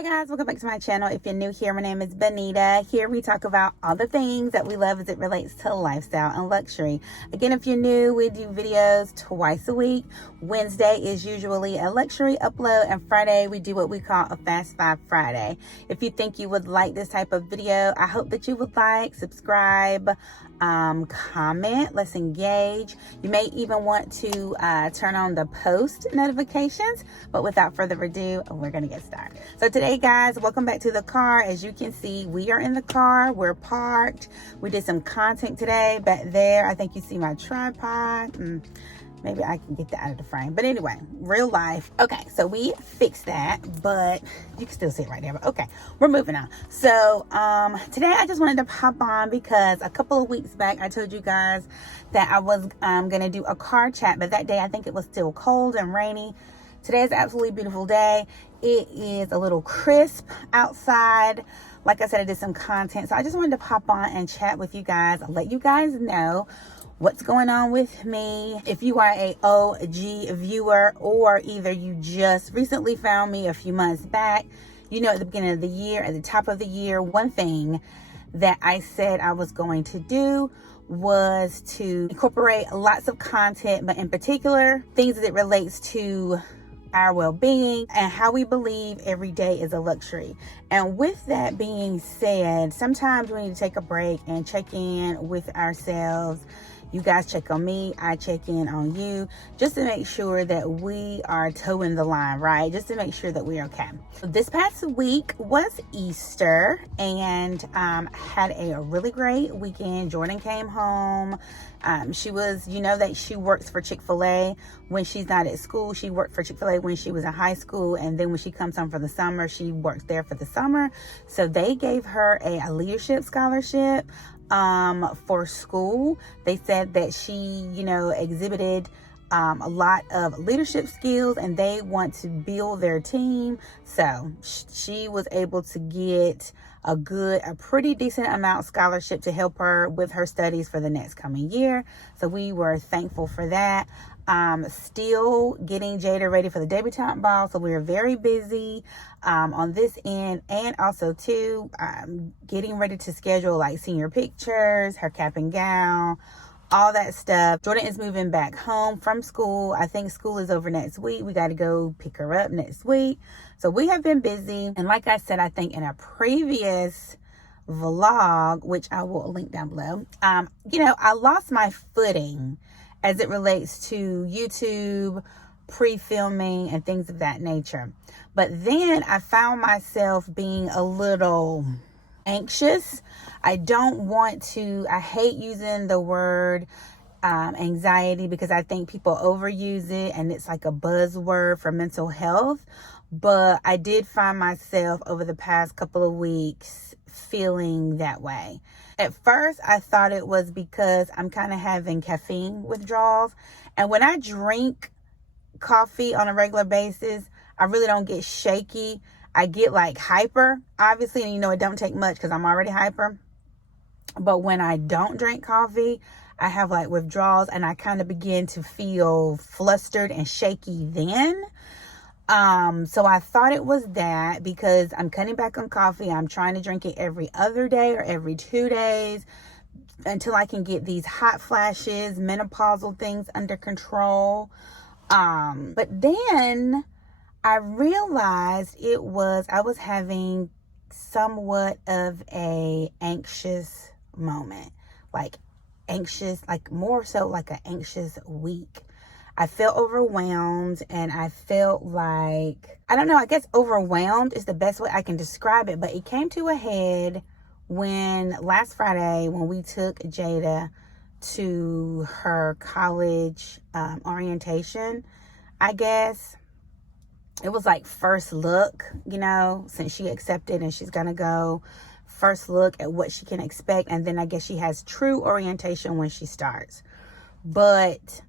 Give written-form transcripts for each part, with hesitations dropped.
Hi guys, welcome back to my channel. If you're new here, my name is Benita. Here we talk about all the things that we love as it relates to lifestyle and luxury. Again, if you're new, we do videos twice a week. Wednesday is usually a luxury upload, and Friday we do what we call a Fast Five Friday. If you think you would like this type of video, I hope that you would like, subscribe, comment, let's engage. You may even want to turn on the post notifications, but without further ado, we're gonna get started. So today, guys, welcome back to the car. As you can see, we are in the car, we're parked. We did some content today back there. I think you see my tripod. Maybe I can get that out of the frame. But anyway, real life. Okay, so we fixed that, but you can still see it right there. But okay, we're moving on. So today I just wanted to pop on because a couple of weeks back I told you guys that I was gonna do a car chat, but that day I think it was still cold and rainy. Today is an absolutely beautiful day. It is a little crisp outside. Like I said, I did some content, so I just wanted to pop on and chat with you guys. I'll let you guys know what's going on with me. If you are a OG viewer, or either you just recently found me a few months back, you know, at the beginning of the year, at the top of the year, one thing that I said I was going to do was to incorporate lots of content, but in particular, things that it relates to our well-being and how we believe every day is a luxury. And with that being said, sometimes we need to take a break and check in with ourselves. You guys check on me, I check in on you, just to make sure that we are towing the line, right? Just to make sure that we're okay. This past week was Easter, and had a really great weekend. Jordan came home. She was, you know, that she works for Chick-fil-A when she's not at school. She worked for Chick-fil-A when she was in high school, and then when she comes home for the summer, she works there for the summer. So they gave her a leadership scholarship for school. They said that she, you know, exhibited a lot of leadership skills, and they want to build their team. So she was able to get a pretty decent amount scholarship to help her with her studies for the next coming year. So we were thankful for that. Still getting Jada ready for the debutante ball, so we were very busy on this end, and also too getting ready to schedule like senior pictures, her cap and gown, all that stuff. Jordan is moving back home from school. I think school is over next week. We got to go pick her up next week. So we have been busy, and like I said, I think in a previous vlog, which I will link down below, you know, I lost my footing as it relates to YouTube, pre-filming, and things of that nature. But then I found myself being a little anxious. I hate using the word anxiety, because I think people overuse it and it's like a buzzword for mental health. But I did find myself over the past couple of weeks feeling that way. At first, I thought it was because I'm kind of having caffeine withdrawals. And when I drink coffee on a regular basis, I really don't get shaky. I get like hyper, obviously, and you know, it don't take much because I'm already hyper. But when I don't drink coffee, I have like withdrawals, and I kind of begin to feel flustered and shaky then. So I thought it was that, because I'm cutting back on coffee. I'm trying to drink it every other day or every 2 days until I can get these hot flashes, menopausal things under control. But then I realized I was having somewhat of a anxious moment, like more so like an anxious week. I felt overwhelmed, and I felt like, I don't know, I guess overwhelmed is the best way I can describe it. But it came to a head when last Friday, when we took Jada to her college orientation, I guess. It was like first look, you know, since she accepted and she's going to go, first look at what she can expect. And then I guess she has true orientation when she starts. But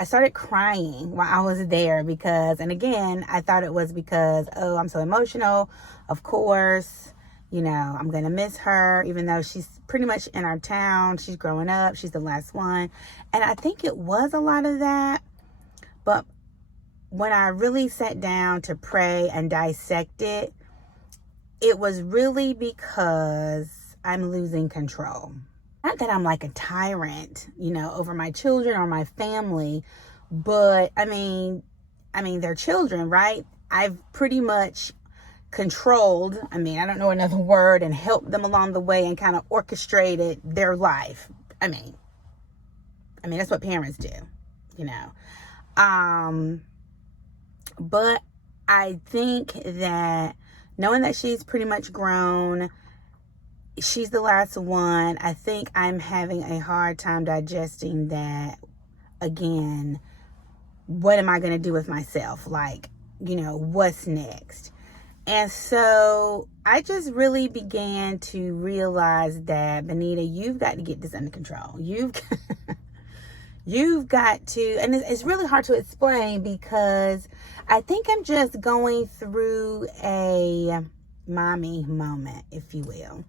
I started crying while I was there because, and again, I thought it was because, oh, I'm so emotional. Of course, you know, I'm going to miss her, even though she's pretty much in our town. She's growing up. She's the last one. And I think it was a lot of that. But when I really sat down to pray and dissect it, it was really because I'm losing control. Not that I'm like a tyrant, you know, over my children or my family, but I mean, they're children, right? I've pretty much controlled, I don't know another word, and helped them along the way and kind of orchestrated their life. I mean, that's what parents do, you know. But I think that knowing that she's pretty much grown, she's the last one, I think I'm having a hard time digesting that. Again, what am I going to do with myself? Like, you know, what's next? And so I just really began to realize that, Benita, you've got to get this under control. You've got to, and it's really hard to explain because I think I'm just going through a mommy moment, if you will.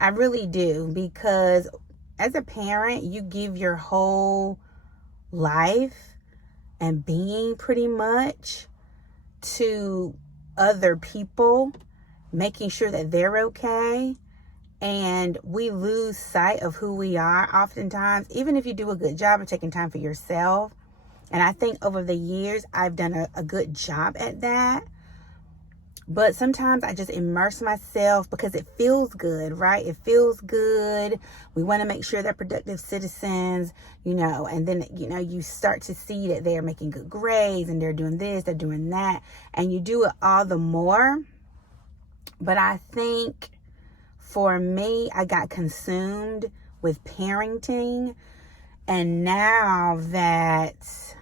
I really do, because as a parent, you give your whole life and being pretty much to other people, making sure that they're okay. And we lose sight of who we are oftentimes, even if you do a good job of taking time for yourself. And I think over the years, I've done a good job at that. But sometimes I just immerse myself because it feels good, right? It feels good. We want to make sure they're productive citizens, you know, and then, you know, you start to see that they're making good grades and they're doing this, they're doing that, and you do it all the more. But I think for me, I got consumed with parenting. And now that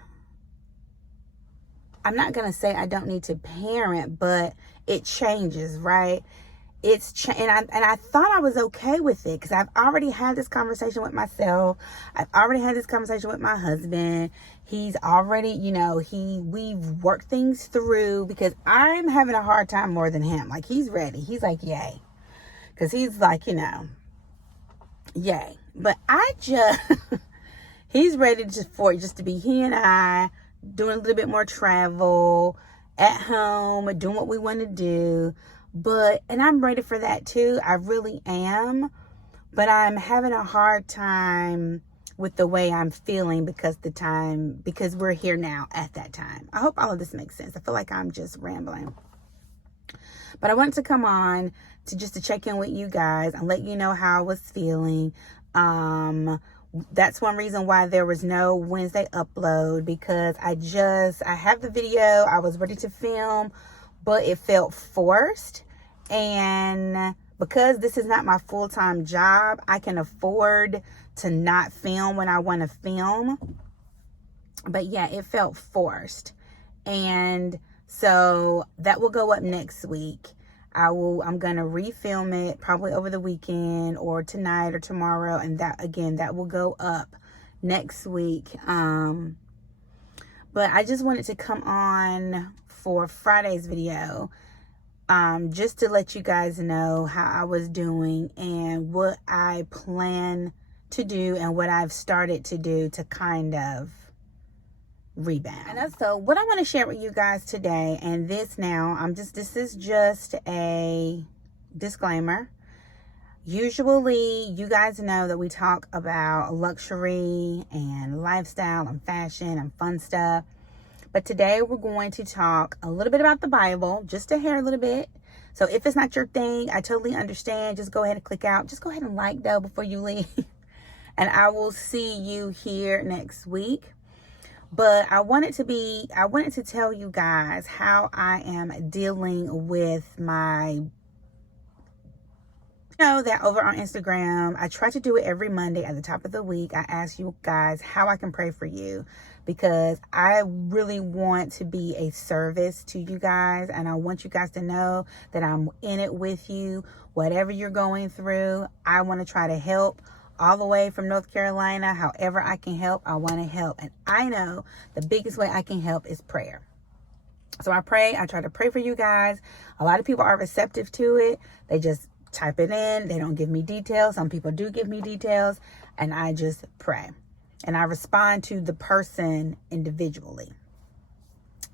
I'm not going to say I don't need to parent, but it changes, right? And I thought I was okay with it because I've already had this conversation with myself. I've already had this conversation with my husband. He's already, you know, we've worked things through because I'm having a hard time more than him. Like, he's ready. He's like, yay. Because he's like, you know, yay. But he's ready just to be he and I, doing a little bit more travel at home, doing what we want to do. And I'm ready for that too. I really am. But I'm having a hard time with the way I'm feeling because we're here now at that time. I hope all of this makes sense. I feel like I'm just rambling. But I wanted to come on to check in with you guys and let you know how I was feeling. That's one reason why there was no Wednesday upload, because I have the video, I was ready to film, but it felt forced. And because this is not my full-time job, I can afford to not film when I want to film. But yeah, it felt forced. And so that will go up next week. I'm going to refilm it probably over the weekend or tonight or tomorrow. And that will go up next week. But I just wanted to come on for Friday's video, just to let you guys know how I was doing and what I plan to do and what I've started to do to kind of rebound. And so what I want to share with you guys today, and this is just a disclaimer. Usually you guys know that we talk about luxury and lifestyle and fashion and fun stuff. But today we're going to talk a little bit about the Bible, just a little bit. So if it's not your thing, I totally understand. Just go ahead and click out. Just go ahead and like though before you leave. And I will see you here next week. But I wanted to tell you guys how I am dealing with that over on Instagram. I try to do it every Monday at the top of the week. I ask you guys how I can pray for you, because I really want to be a service to you guys. And I want you guys to know that I'm in it with you. Whatever you're going through, I want to try to help. All the way from North Carolina, however I can help, I want to help. And I know the biggest way I can help is prayer. So I try to pray for you guys. A lot of people are receptive to it. They just type it in. They don't give me details. Some people do give me details, and I just pray. And I respond to the person individually.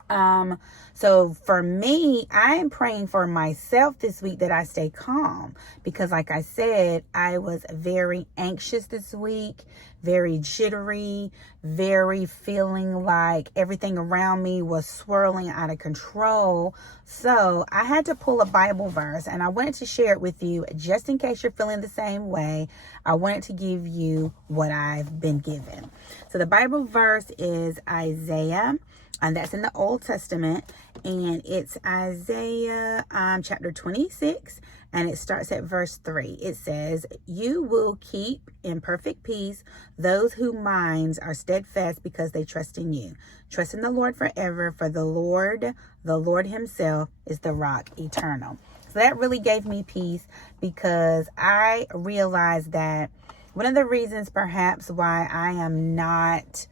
So for me, I am praying for myself this week that I stay calm, because like I said, I was very anxious this week, very jittery, very feeling like everything around me was swirling out of control. So I had to pull a Bible verse, and I wanted to share it with you just in case you're feeling the same way. I wanted to give you what I've been given. So the Bible verse is Isaiah, and that's in the Old Testament, and it's Isaiah chapter 26, and it starts at verse 3. It says, "You will keep in perfect peace those whose minds are steadfast because they trust in you. Trust in the Lord forever, for the Lord himself is the rock eternal." So that really gave me peace, because I realized that one of the reasons perhaps why I am not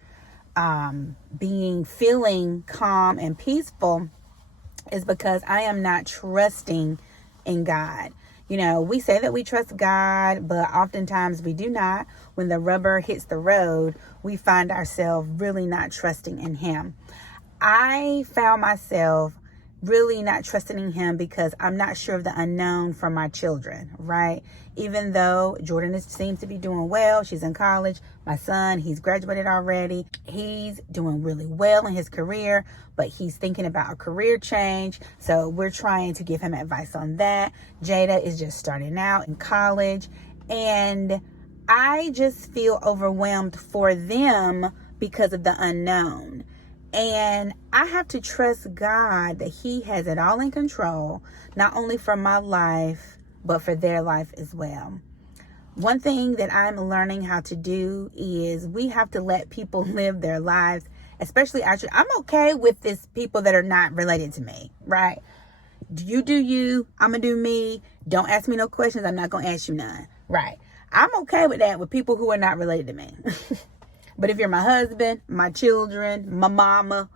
feeling calm and peaceful is because I am not trusting in God. You know, we say that we trust God, but oftentimes we do not. When the rubber hits the road, we find ourselves really not trusting in him. I found myself really not trusting in him because I'm not sure of the unknown for my children, right? Even though Jordan seems to be doing well, she's in college. My son, he's graduated already. He's doing really well in his career, but he's thinking about a career change. So we're trying to give him advice on that. Jada is just starting out in college, and I just feel overwhelmed for them because of the unknown. And I have to trust God that he has it all in control, not only for my life, but for their life as well. One thing that I'm learning how to do is we have to let people live their lives, especially actually, I'm okay with this people that are not related to me, right? You do you, I'm gonna do me. Don't ask me no questions, I'm not gonna ask you none, right? I'm okay with that with people who are not related to me. But if you're my husband, my children, my mama,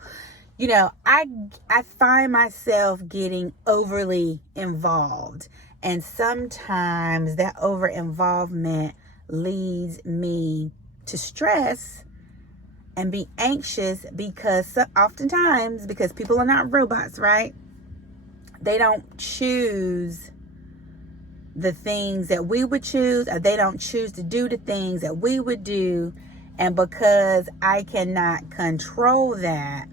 you know, I find myself getting overly involved. And sometimes that over involvement leads me to stress and be anxious, because oftentimes, because people are not robots, right? They don't choose the things that we would choose, or they don't choose to do the things that we would do. And because I cannot control that,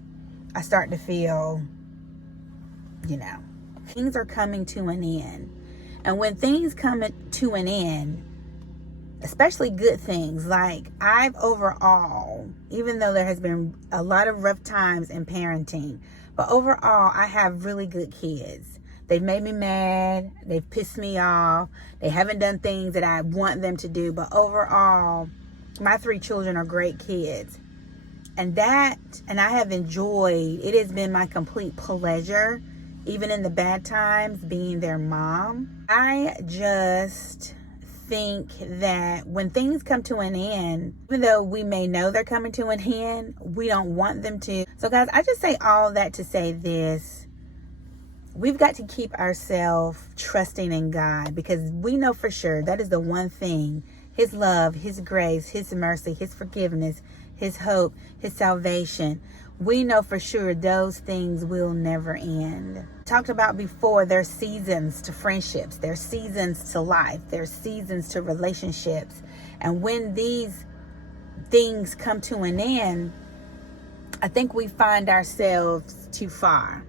I start to feel, you know, things are coming to an end. And when things come to an end, especially good things, like I've overall, even though there has been a lot of rough times in parenting, but overall, I have really good kids. They've made me mad. They've pissed me off. They haven't done things that I want them to do. But overall, my 3 children are great kids. And I have enjoyed, it has been my complete pleasure, even in the bad times, being their mom. I just think that when things come to an end, even though we may know they're coming to an end, we don't want them to. So guys, I just say all that to say this. We've got to keep ourselves trusting in God, because we know for sure that is the one thing. His love, his grace, his mercy, his forgiveness, his hope, his salvation. We know for sure those things will never end. Talked about before, there's seasons to friendships, there's seasons to life, there's seasons to relationships. And when these things come to an end, I think we find ourselves too far.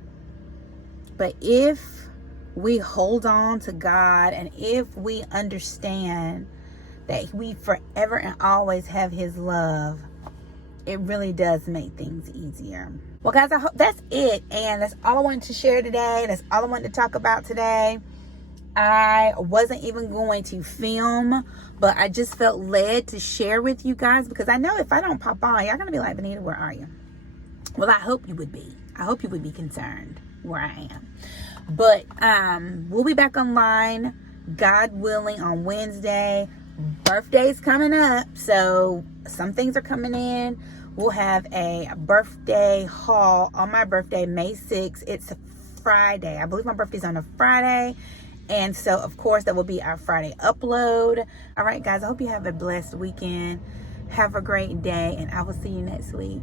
But if we hold on to God, and if we understand that we forever and always have his love, it really does make things easier. Well, guys, I hope that's it. And that's all I wanted to share today. That's all I wanted to talk about today. I wasn't even going to film, but I just felt led to share with you guys, because I know if I don't pop on, y'all gonna be like, Benita, where are you? Well, I hope you would be. I hope you would be concerned where I am. But we'll be back online, God willing, on Wednesday. Birthday's coming up, so some things are coming in. We'll have a birthday haul on my birthday, May 6th. It's a Friday. I believe my birthday's on a Friday. And so, of course, that will be our Friday upload. All right, guys, I hope you have a blessed weekend. Have a great day, and I will see you next week.